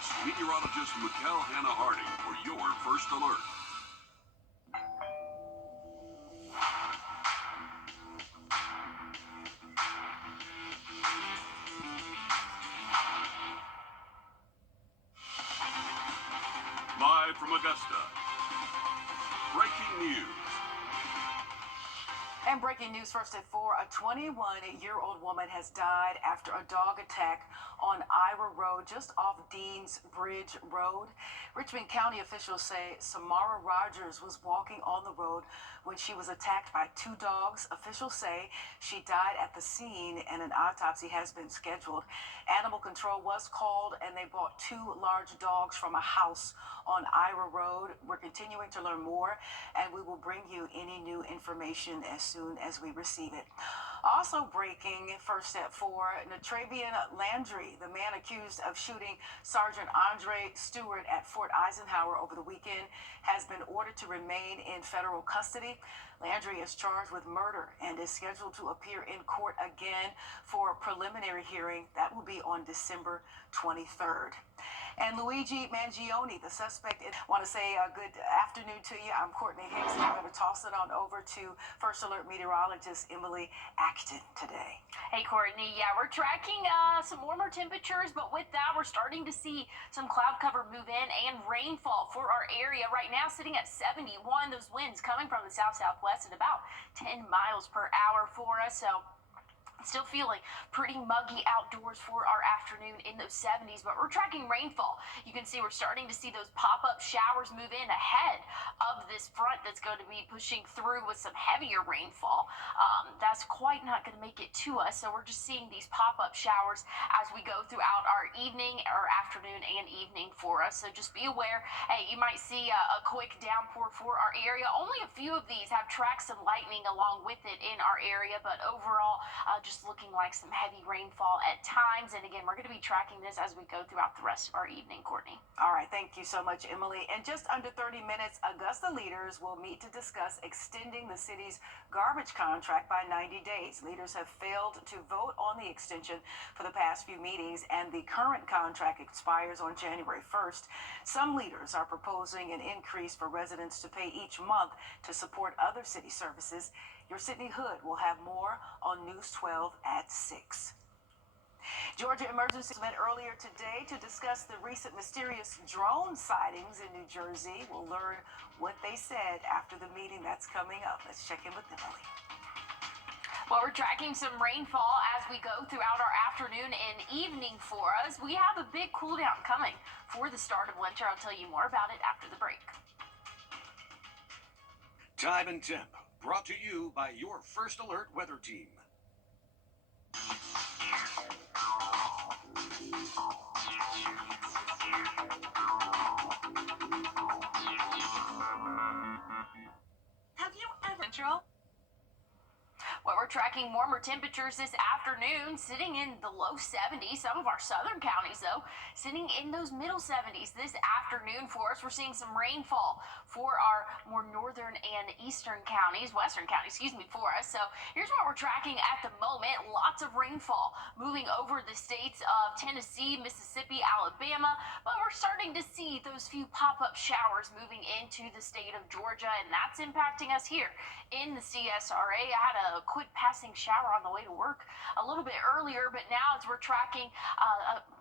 us, meteorologist Mikkel Hannah Harding, for your first alert. Live from Augusta, breaking news. And breaking news first at 4, a 21-year-old woman has died after a dog attack on Ira Road, just off Deans Bridge Road. Richmond County officials say Samara Rogers was walking on the road when she was attacked by two dogs. Officials say she died at the scene and an autopsy has been scheduled. Animal control was called and they brought two large dogs from a house on Ira Road. We're continuing to learn more and we will bring you any new information as soon as we receive it. Also breaking first at 4, Natravian Landry, the man accused of shooting Sergeant Andre Stewart at Fort Eisenhower over the weekend, has been ordered to remain in federal custody. Landry is charged with murder and is scheduled to appear in court again for a preliminary hearing. That will be on December 23rd. And Luigi Mangione, the suspect. I want to say good afternoon to you. I'm Courtney Hicks, and I'm going to toss it on over to First Alert meteorologist Emily Acton today. Hey, Courtney. Yeah, we're tracking some warmer temperatures, but with that, we're starting to see some cloud cover move in and rainfall for our area. Right now, sitting at 71. Those winds coming from the south-southwest at about 10 miles per hour for us. So still feeling pretty muggy outdoors for our afternoon in those 70s, but we're tracking rainfall. You can see we're starting to see those pop-up showers move in ahead of this front that's going to be pushing through with some heavier rainfall. That's quite not going to make it to us, so we're just seeing these pop-up showers as we go throughout our evening or afternoon and evening for us. So just be aware. Hey, you might see a quick downpour for our area. Only a few of these have tracked some lightning along with it in our area, but overall, just looking like some heavy rainfall at times. And again, we're going to be tracking this as we go throughout the rest of our evening, Courtney. All right, thank you so much, Emily. In just under 30 minutes, Augusta leaders will meet to discuss extending the city's garbage contract by 90 days. Leaders have failed to vote on the extension for the past few meetings, and the current contract expires on January 1st. Some leaders are proposing an increase for residents to pay each month to support other city services. Your Sydney Hood will have more on News 12 at 6. Georgia Emergency met earlier today to discuss the recent mysterious drone sightings in New Jersey. We'll learn what they said after the meeting that's coming up. Let's check in with Emily. Well, we're tracking some rainfall as we go throughout our afternoon and evening for us. We have a big cool down coming for the start of winter. I'll tell you more about it after the break. Time and temp, brought to you by your First Alert weather team. Have you ever... Central? Well, we're tracking warmer temperatures this afternoon, sitting in the low 70s. Some of our southern counties, though, sitting in those middle 70s this afternoon for us. We're seeing some rainfall for our more northern and eastern counties, western counties, for us. So here's what we're tracking at the moment. Lots of rainfall moving over the states of Tennessee, Mississippi, Alabama, but we're starting to see those few pop-up showers moving into the state of Georgia, and that's impacting us here in the CSRA. I had a quick passing shower on the way to work a little bit earlier, but now as we're tracking,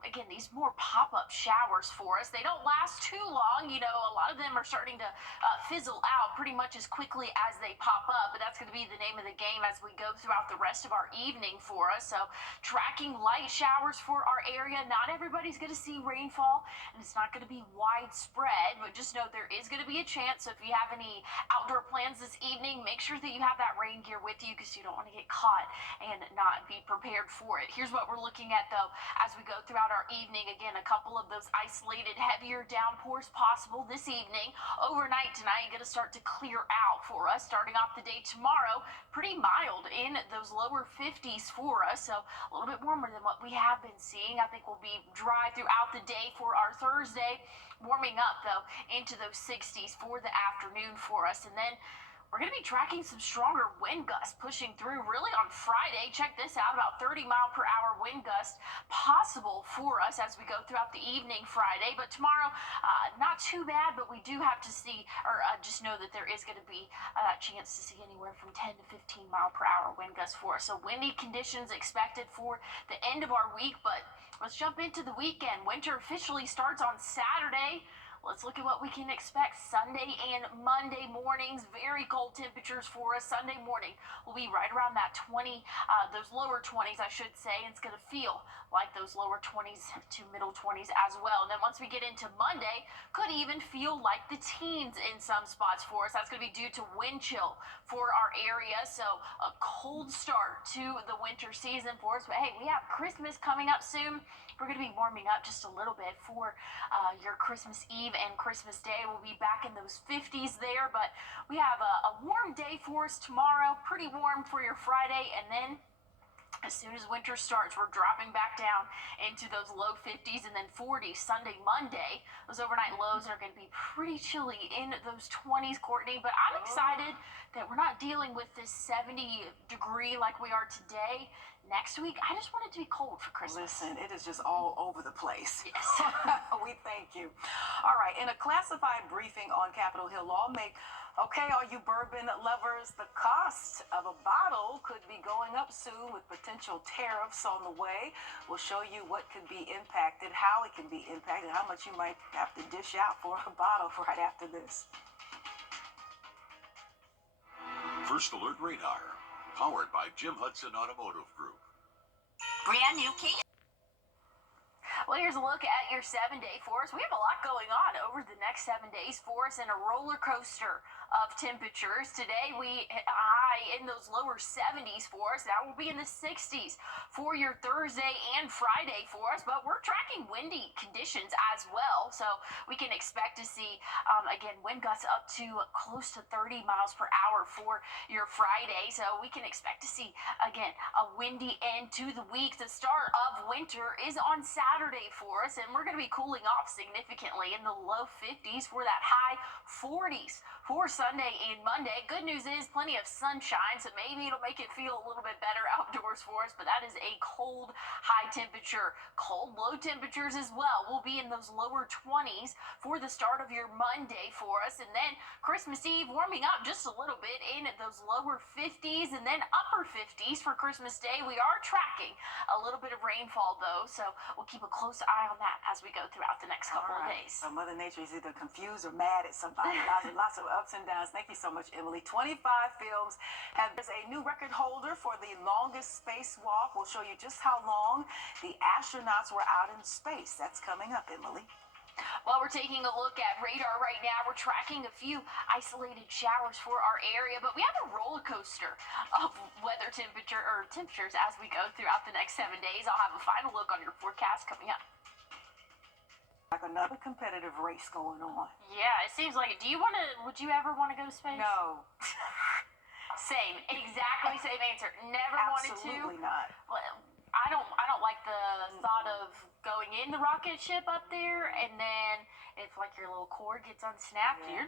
again, these more pop-up showers for us, they don't last too long. You know, a lot of them are starting to fizzle out pretty much as quickly as they pop up, but that's going to be the name of the game as we go throughout the rest of our evening for us. So tracking light showers for our area. Not everybody's going to see rainfall, and it's not going to be widespread, but just know there is going to be a chance. So if you have any outdoor plans this evening, make sure that you have that rain gear with you, because you don't want to get caught and not be prepared for it. Here's what we're looking at, though, as we go throughout our evening. Again, a couple of those isolated heavier downpours possible this evening. Overnight tonight, going to start to clear out for us. Starting off the day tomorrow, pretty mild in those lower 50s for us, so a little bit warmer than what we have been seeing. I think we'll be dry throughout the day for our Thursday, warming up, though, into those 60s for the afternoon for us. And then We're going to be tracking some stronger wind gusts pushing through really on Friday. Check this out, about 30-mile-per-hour wind gust possible for us as we go throughout the evening Friday. But tomorrow, not too bad, but we do have to see, or just know that there is going to be a chance to see anywhere from 10 to 15-mile-per-hour wind gusts for us. So windy conditions expected for the end of our week, but let's jump into the weekend. Winter officially starts on Saturday. Let's look at what we can expect Sunday and Monday mornings. Very cold temperatures for us. Sunday morning will be right around that 20, those lower 20s, I should say. It's going to feel like those lower 20s to middle 20s as well. And then once we get into Monday, could even feel like the teens in some spots for us. That's going to be due to wind chill for our area. So a cold start to the winter season for us. But hey, we have Christmas coming up soon. We're going to be warming up just a little bit for your Christmas Eve and Christmas Day. We'll be back in those 50s there, but we have a warm day for us tomorrow, pretty warm for your Friday, and then as soon as winter starts, we're dropping back down into those low 50s and then 40s Sunday, Monday. Those overnight lows are going to be pretty chilly in those 20s, Courtney. But I'm excited that we're not dealing with this 70-degree like we are today. Next week, I just want it to be cold for Christmas. Listen, it is just all over the place. Yes. We thank you. All right, in a classified briefing on Capitol Hill, okay, all you bourbon lovers, the cost of a bottle could be going up soon with potential tariffs on the way. We'll show you what could be impacted, how it can be impacted, how much you might have to dish out for a bottle right after this. First Alert Radar, powered by Jim Hudson Automotive Group. Brand new key. Well, here's a look at your 7-day for us. We have a lot going on over the next 7 days for us and a roller coaster of temperatures. Today, we high in those lower 70s for us. Now we'll be in the 60s for your Thursday and Friday for us, but we're tracking windy conditions as well. So we can expect to see, again, wind gusts up to close to 30 miles per hour for your Friday. So we can expect to see, again, a windy end to the week. The start of winter is on Saturday for us, and we're going to be cooling off significantly in the low 50s for that high 40s for Sunday and Monday. Good news is plenty of sunshine, so maybe it'll make it feel a little bit better outdoors for us, but that is a cold high temperature. Cold low temperatures as well will be in those lower 20s for the start of your Monday for us, and then Christmas Eve warming up just a little bit in those lower 50s and then upper 50s for Christmas Day. We are tracking a little bit of rainfall though, so we'll keep a close eye on that as we go throughout the next couple of days. So Mother Nature is either confused or mad at somebody. Lots of ups and downs. Thank you so much, Emily. 25 films. There's a new record holder for the longest spacewalk. We'll show you just how long the astronauts were out in space. That's coming up, Emily. Well, we're taking a look at radar right now. We're tracking a few isolated showers for our area, but we have a roller coaster of temperatures as we go throughout the next 7 days. I'll have a final look on your forecast coming up. Like another competitive race going on. Yeah, it seems like it. Would you ever want to go to space? No. Same. Exactly same answer. Never wanted to. Absolutely not. Well, I don't like the thought of going in the rocket ship up there, and then if like your little cord gets unsnapped, you're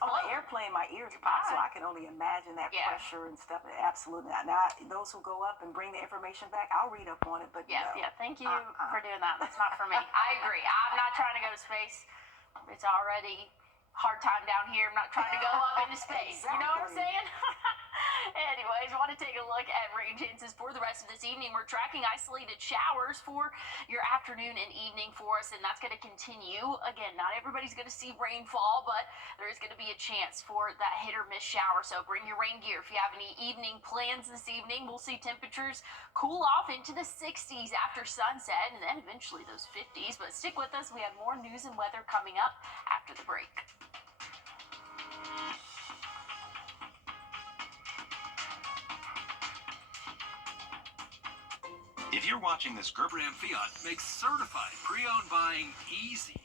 on the airplane, my ears pop, so I can only imagine that pressure and stuff. Absolutely not. Now, those who go up and bring the information back, I'll read up on it, but yeah, thank you for doing that. That's not for me. I agree. I'm not trying to go to space. It's already hard time down here. I'm not trying to go up into space. Exactly. You know what I'm saying? Anyways, I want to take a look at rain chances for the rest of this evening. We're tracking isolated showers for your afternoon and evening for us, and that's going to continue. Again, not everybody's going to see rainfall, but there is going to be a chance for that hit or miss shower. So bring your rain gear. If you have any evening plans this evening, we'll see temperatures cool off into the 60s after sunset, and then eventually those 50s. But stick with us. We have more news and weather coming up after the break. If you're watching this, Gerber Ram Fiat makes certified pre-owned buying easy.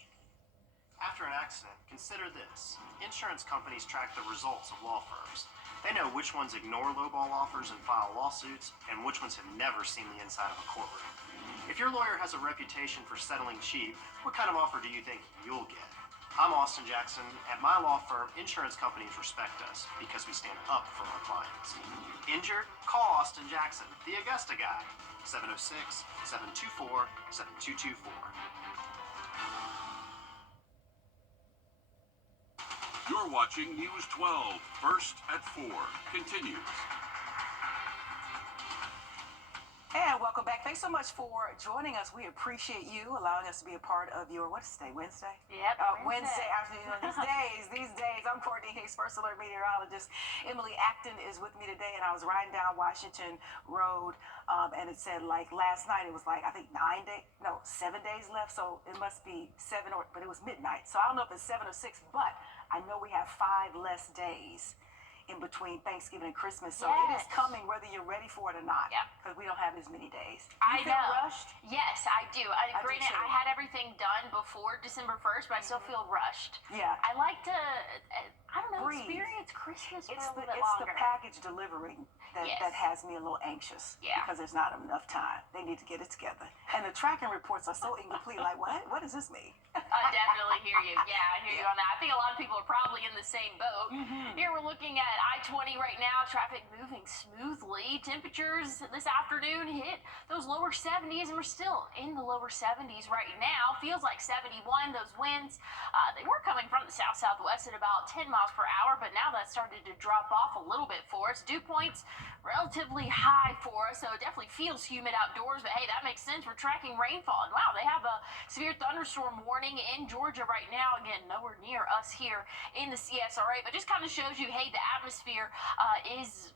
After an accident, consider this. Insurance companies track the results of law firms. They know which ones ignore lowball offers and file lawsuits, and which ones have never seen the inside of a courtroom. If your lawyer has a reputation for settling cheap, what kind of offer do you think you'll get? I'm Austin Jackson. At my law firm, insurance companies respect us because we stand up for our clients. Injured? Call Austin Jackson, the Augusta guy. 706-724-7224. You're watching News 12, First at 4. Continues. And welcome back. Thanks so much for joining us. We appreciate you allowing us to be a part of your, what is today, Wednesday? Yep, Wednesday afternoon. These days. I'm Courtney Hicks, First Alert meteorologist. Emily Acton is with me today, and I was riding down Washington Road, and it said, like, last night, it was like, I think 7 days left, so it must be but it was midnight. So I don't know if it's 7 or 6, but I know we have 5 less days in between Thanksgiving and Christmas, so it is Yes. coming whether you're ready for it or not. Yep. Because we don't have as many days. I You feel know. rushed? Yes, I do. do Granted, too. I had everything done before December 1st, but I still feel rushed. Yeah. I like to, I don't know, Breathe. experience Christmas for It's a the little bit it's the longer. package delivering that, Yes. that has me a little anxious. Yeah. Because there's not enough time. They need to get it together. And the tracking reports are so incomplete. Like, what does this mean? I definitely hear you. Yeah, I hear you on that. I think a lot of people are probably in the same boat. Here we're looking at I-20 right now, traffic moving smoothly. Temperatures this afternoon hit those lower 70s, and we're still in the lower 70s right now. Feels like 71. Those winds, they were coming from the south-southwest at about 10 miles per hour, but now that's started to drop off a little bit for us. Dew points relatively high for us, so it definitely feels humid outdoors, but hey, that makes sense. We're tracking rainfall, and wow, they have a severe thunderstorm warning in Georgia right now. Again, nowhere near us here in the CSRA, but just kind of shows you, hey, the atmosphere is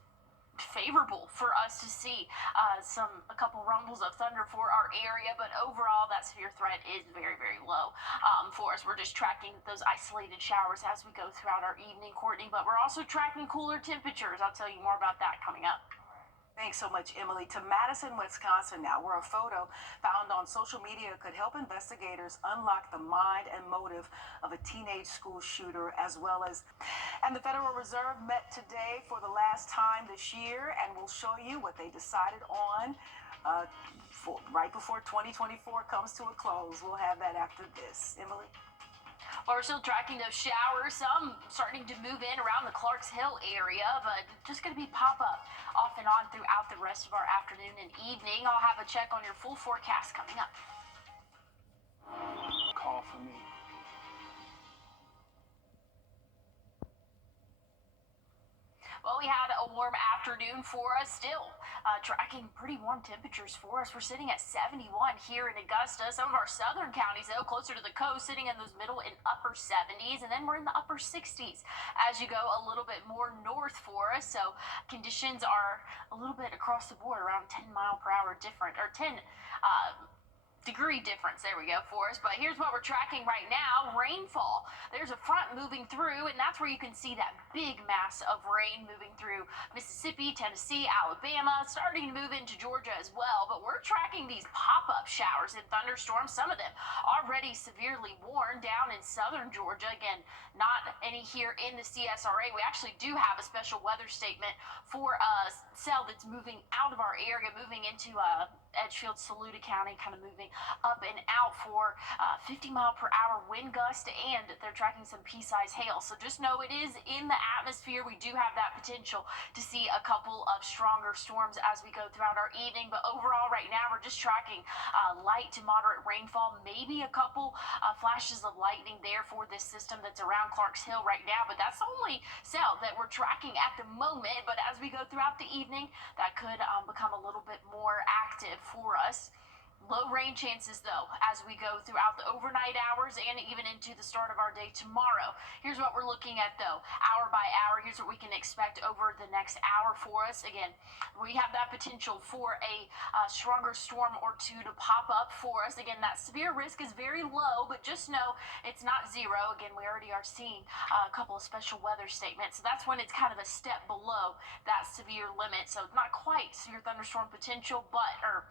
favorable for us to see a couple rumbles of thunder for our area, but overall that severe threat is very, very low for us. We're just tracking those isolated showers as we go throughout our evening, Courtney, but we're also tracking cooler temperatures. I'll tell you more about that coming up. Thanks so much, Emily. To Madison, Wisconsin now, where a photo found on social media could help investigators unlock the mind and motive of a teenage school shooter, as well as. And the Federal Reserve met today for the last time this year, and we'll show you what they decided on right before 2024 comes to a close. We'll have that after this. Emily? Well, we're still tracking those showers, some starting to move in around the Clarks Hill area, but just going to be pop-up off and on throughout the rest of our afternoon and evening. I'll have a check on your full forecast coming up. Call for me. Well, we had a warm afternoon for us still. Tracking pretty warm temperatures for us. We're sitting at 71 here in Augusta. Some of our southern counties, though, closer to the coast, sitting in those middle and upper 70s. And then we're in the upper 60s as you go a little bit more north for us. So conditions are a little bit across the board, around 10 mile per hour different, or 10 degree difference, there we go, for us. But here's what we're tracking right now. Rainfall. There's a front moving through, and that's where you can see that big mass of rain moving through Mississippi, Tennessee, Alabama, starting to move into Georgia as well. But we're tracking these pop-up showers and thunderstorms, some of them already severely worn down in southern Georgia. Again, not any here in the CSRA. We actually do have a special weather statement for a cell that's moving out of our area, moving into Edgefield, Saluda County, kind of moving up and out for 50 mile per hour wind gust, and they're tracking some pea-sized hail. So just know it is in the atmosphere. We do have that potential to see a couple of stronger storms as we go throughout our evening. But overall, right now, we're just tracking light to moderate rainfall, maybe a couple flashes of lightning there for this system that's around Clarks Hill right now. But that's the only cell that we're tracking at the moment. But as we go throughout the evening, that could become a little bit more active for us. Low rain chances, though, as we go throughout the overnight hours and even into the start of our day tomorrow. Here's what we're looking at, though, hour by hour. Here's what we can expect over the next hour for us. Again, we have that potential for a stronger storm or two to pop up for us. Again, that severe risk is very low, but just know it's not zero. Again, we already are seeing a couple of special weather statements. So that's when it's kind of a step below that severe limit. So not quite severe thunderstorm potential, but, or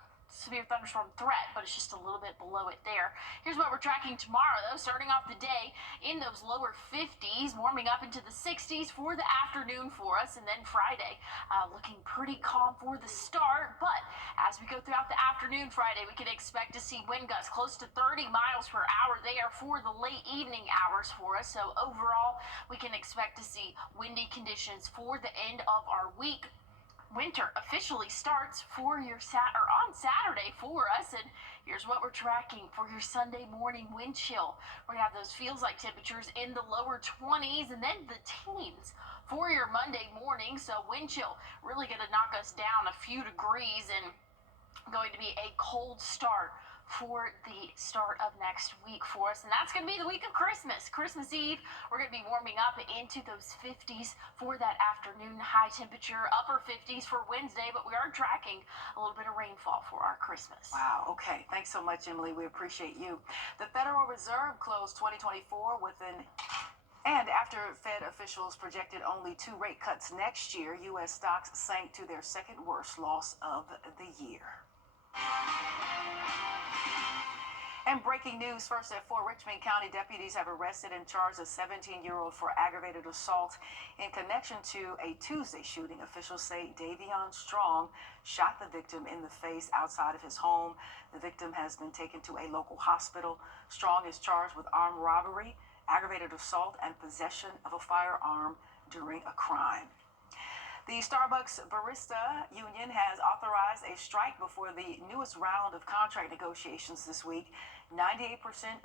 severe thunderstorm threat, but it's just a little bit below it there. Here's what we're tracking tomorrow, though. Starting off the day in those lower 50s, warming up into the 60s for the afternoon for us, and then Friday looking pretty calm for the start. But as we go throughout the afternoon Friday, we can expect to see wind gusts close to 30 miles per hour there for the late evening hours for us. So overall, we can expect to see windy conditions for the end of our week. Winter officially starts for your on Saturday for us, and here's what we're tracking for your Sunday morning wind chill. We have those feels like temperatures in the lower 20s and then the teens for your Monday morning. So wind chill really going to knock us down a few degrees and going to be a cold start for the start of next week for us, and that's going to be the week of Christmas. Christmas Eve, we're going to be warming up into those 50s for that afternoon high temperature, upper 50s for Wednesday, but we are tracking a little bit of rainfall for our Christmas. Wow, okay. Thanks so much, Emily. We appreciate you. The Federal Reserve closed 2024 and after Fed officials projected only 2 rate cuts next year, U.S. stocks sank to their second worst loss of the year. And breaking news first at 4, Richmond County deputies have arrested and charged a 17-year-old for aggravated assault in connection to a Tuesday shooting. Officials say Davion Strong shot the victim in the face outside of his home. The victim has been taken to a local hospital. Strong is charged with armed robbery, aggravated assault, and possession of a firearm during a crime. The Starbucks Barista Union has authorized a strike before the newest round of contract negotiations this week. 98%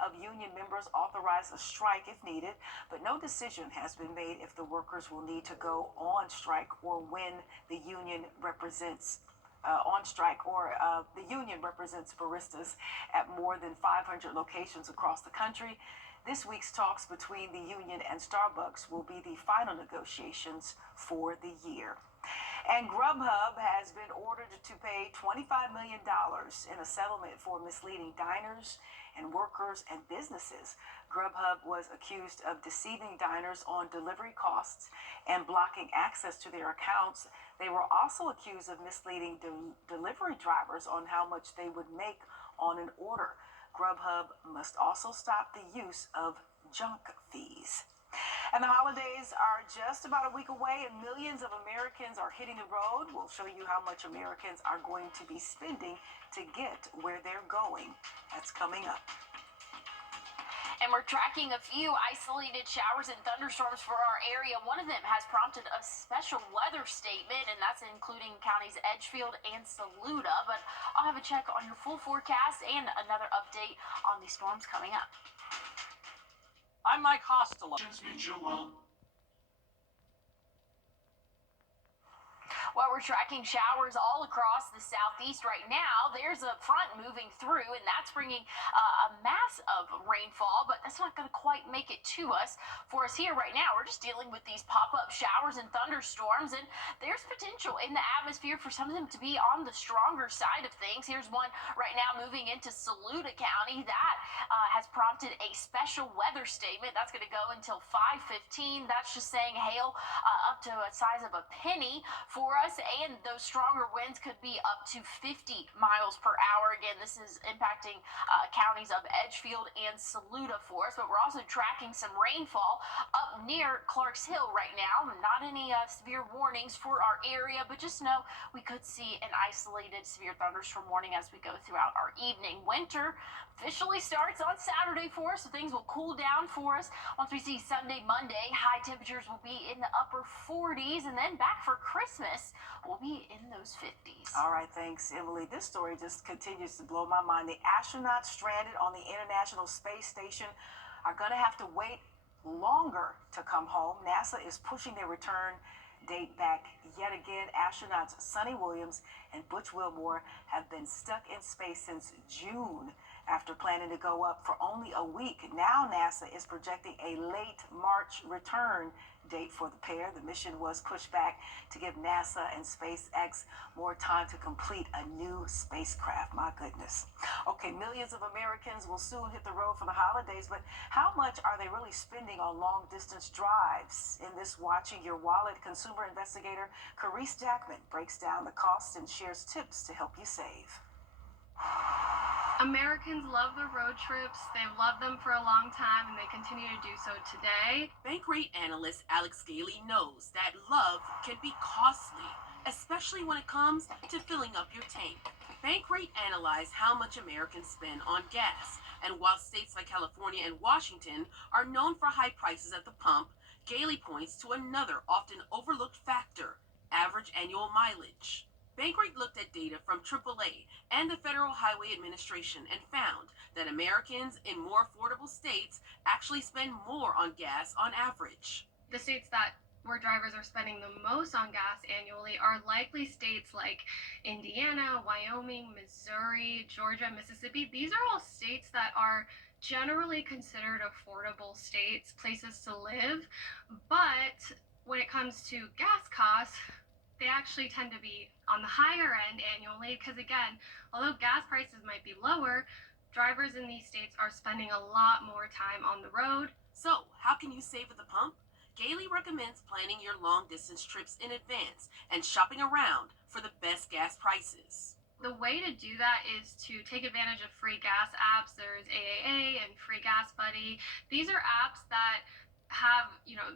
of union members authorize a strike if needed, but no decision has been made if the workers will need to go on strike or when the union represents the union represents baristas at more than 500 locations across the country. This week's talks between the union and Starbucks will be the final negotiations for the year. And Grubhub has been ordered to pay $25 million in a settlement for misleading diners and workers and businesses. Grubhub was accused of deceiving diners on delivery costs and blocking access to their accounts. They were also accused of misleading delivery drivers on how much they would make on an order. Grubhub must also stop the use of junk fees. And the holidays are just about a week away, and millions of Americans are hitting the road. We'll show you how much Americans are going to be spending to get where they're going. That's coming up. And we're tracking a few isolated showers and thunderstorms for our area. One of them has prompted a special weather statement, and that's including counties Edgefield and Saluda. But I'll have a check on your full forecast and another update on these storms coming up. I'm Mike Hostela. Well, we're tracking showers all across the southeast right now. There's a front moving through, and that's bringing a mass of rainfall, but that's not going to quite make it to us. For us here right now, we're just dealing with these pop-up showers and thunderstorms, and there's potential in the atmosphere for some of them to be on the stronger side of things. Here's one right now moving into Saluda County. That has prompted a special weather statement. That's going to go until 5:15. That's just saying hail up to a size of a penny for us, and those stronger winds could be up to 50 miles per hour. Again, this is impacting counties of Edgefield and Saluda for us, but we're also tracking some rainfall up near Clarks Hill right now. Not any severe warnings for our area, but just know we could see an isolated severe thunderstorm warning as we go throughout our evening. Winter officially starts on Saturday for us, so things will cool down for us. Once we see Sunday, Monday, high temperatures will be in the upper 40s, and then back for Christmas, we'll be in those 50s. All right, thanks, Emily. This story just continues to blow my mind. The astronauts stranded on the International Space Station are going to have to wait longer to come home. NASA is pushing their return date back yet again. Astronauts Sonny Williams and Butch Wilmore have been stuck in space since June after planning to go up for only a week. Now NASA is projecting a late March return date for the pair. The mission was pushed back to give NASA and SpaceX more time to complete a new spacecraft. My goodness. Okay, millions of Americans will soon hit the road for the holidays, but how much are they really spending on long distance drives? In this Watching Your Wallet, consumer investigator Carice Jackman breaks down the costs and shares tips to help you save. Americans love the road trips. They've loved them for a long time and they continue to do so today. Bank rate analyst Alex Gailey knows that love can be costly, especially when it comes to filling up your tank. Bankrate analyzed how much Americans spend on gas, and while states like California and Washington are known for high prices at the pump, Gailey points to another often overlooked factor: average annual mileage. Bankrate looked at data from AAA and the Federal Highway Administration and found that Americans in more affordable states actually spend more on gas on average. The states where drivers are spending the most on gas annually are likely states like Indiana, Wyoming, Missouri, Georgia, Mississippi. These are all states that are generally considered affordable states, places to live. But when it comes to gas costs, they actually tend to be on the higher end annually because, again, although gas prices might be lower, drivers in these states are spending a lot more time on the road. So, how can you save at the pump? Gailey recommends planning your long-distance trips in advance and shopping around for the best gas prices. The way to do that is to take advantage of free gas apps. There's AAA and Free Gas Buddy. These are apps that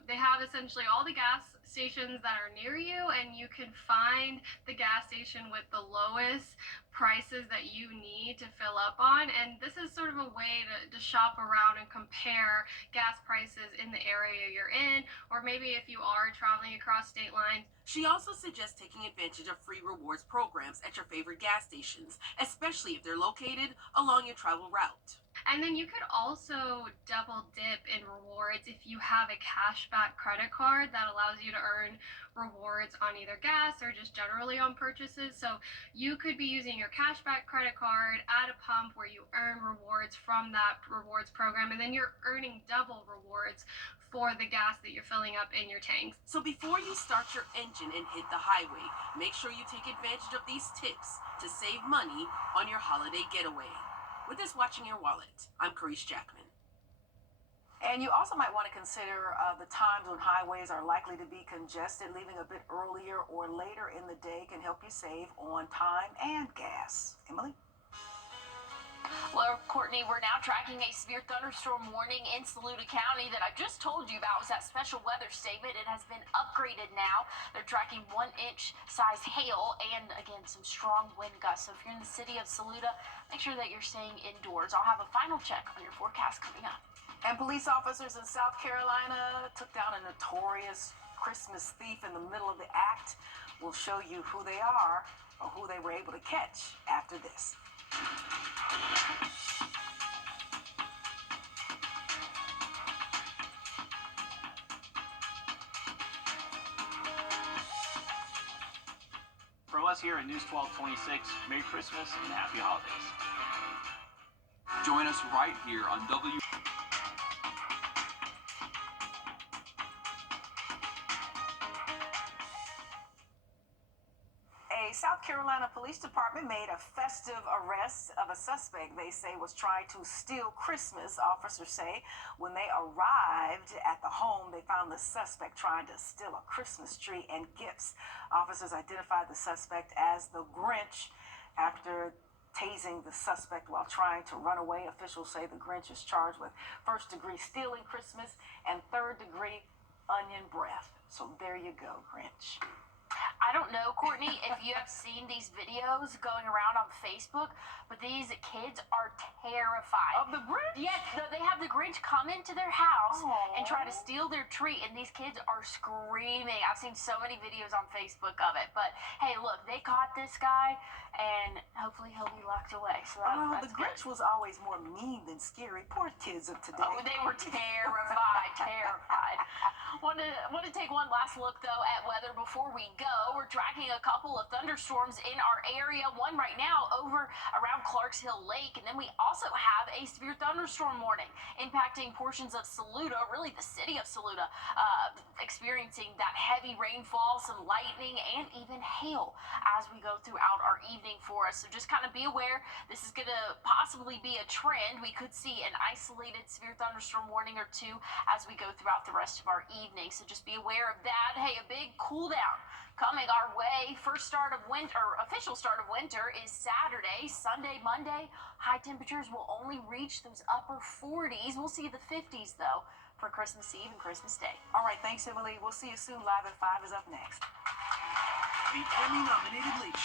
they have essentially all the gas stations that are near you, and you can find the gas station with the lowest prices that you need to fill up on. And this is sort of a way to shop around and compare gas prices in the area you're in, or maybe if you are traveling across state lines. She also suggests taking advantage of free rewards programs at your favorite gas stations, especially if they're located along your travel route. And then you could also double dip in rewards if you have a cashback credit card that allows you to earn rewards on either gas or just generally on purchases. So you could be using your cashback credit card at a pump where you earn rewards from that rewards program, and then you're earning double rewards for the gas that you're filling up in your tanks. So before you start your engine and hit the highway, make sure you take advantage of these tips to save money on your holiday getaway. With this Watching Your Wallet, I'm Carice Jackman. And you also might want to consider the times when highways are likely to be congested. Leaving a bit earlier or later in the day can help you save on time and gas. Emily? Well, Courtney, we're now tracking a severe thunderstorm warning in Saluda County that I just told you about. Was that special weather statement. It has been upgraded now. They're tracking 1-inch size hail and, again, some strong wind gusts. So if you're in the city of Saluda, make sure that you're staying indoors. I'll have a final check on your forecast coming up. And police officers in South Carolina took down a notorious Christmas thief in the middle of the act. We'll show you who they are or who they were able to catch after this. From us here at News 1226, Merry Christmas and Happy Holidays. Join us right here on W. A South Carolina Police Department made a festive arrest of a suspect they say was trying to steal Christmas. Officers say when they arrived at the home, they found the suspect trying to steal a Christmas tree and gifts. Officers identified the suspect as the Grinch after tasing the suspect while trying to run away. Officials say the Grinch is charged with first-degree stealing Christmas and third-degree onion breath. So there you go, Grinch. I don't know, Courtney, if you have seen these videos going around on Facebook, but these kids are terrified. Of the Grinch? Yes, they have the Grinch come into their house and try to Aww. steal their tree, and these kids are screaming. I've seen so many videos on Facebook of it. But hey, look, they caught this guy, and hopefully he'll be locked away. So that's The Grinch good. was always more mean than scary. Poor kids of today. Oh, they were terrified, terrified. Want to take one last look, though, at weather before we go. We're tracking a couple of thunderstorms in our area. One right now over around Clarks Hill Lake. And then we also have a severe thunderstorm warning impacting portions of Saluda, really the city of Saluda, experiencing that heavy rainfall, some lightning, and even hail as we go throughout our evening for us. So just kind of be aware. This is going to possibly be a trend. We could see an isolated severe thunderstorm warning or two as we go throughout the rest of our evening. So just be aware of that. Hey, a big cool down Coming our way, official start of winter is Saturday. Sunday, Monday, high temperatures will only reach those upper 40s. We'll see the 50s, though, for Christmas Eve and Christmas Day. All right, thanks, Emily. We'll see you soon. Live at 5 is up next. The Emmy-nominated Late Show.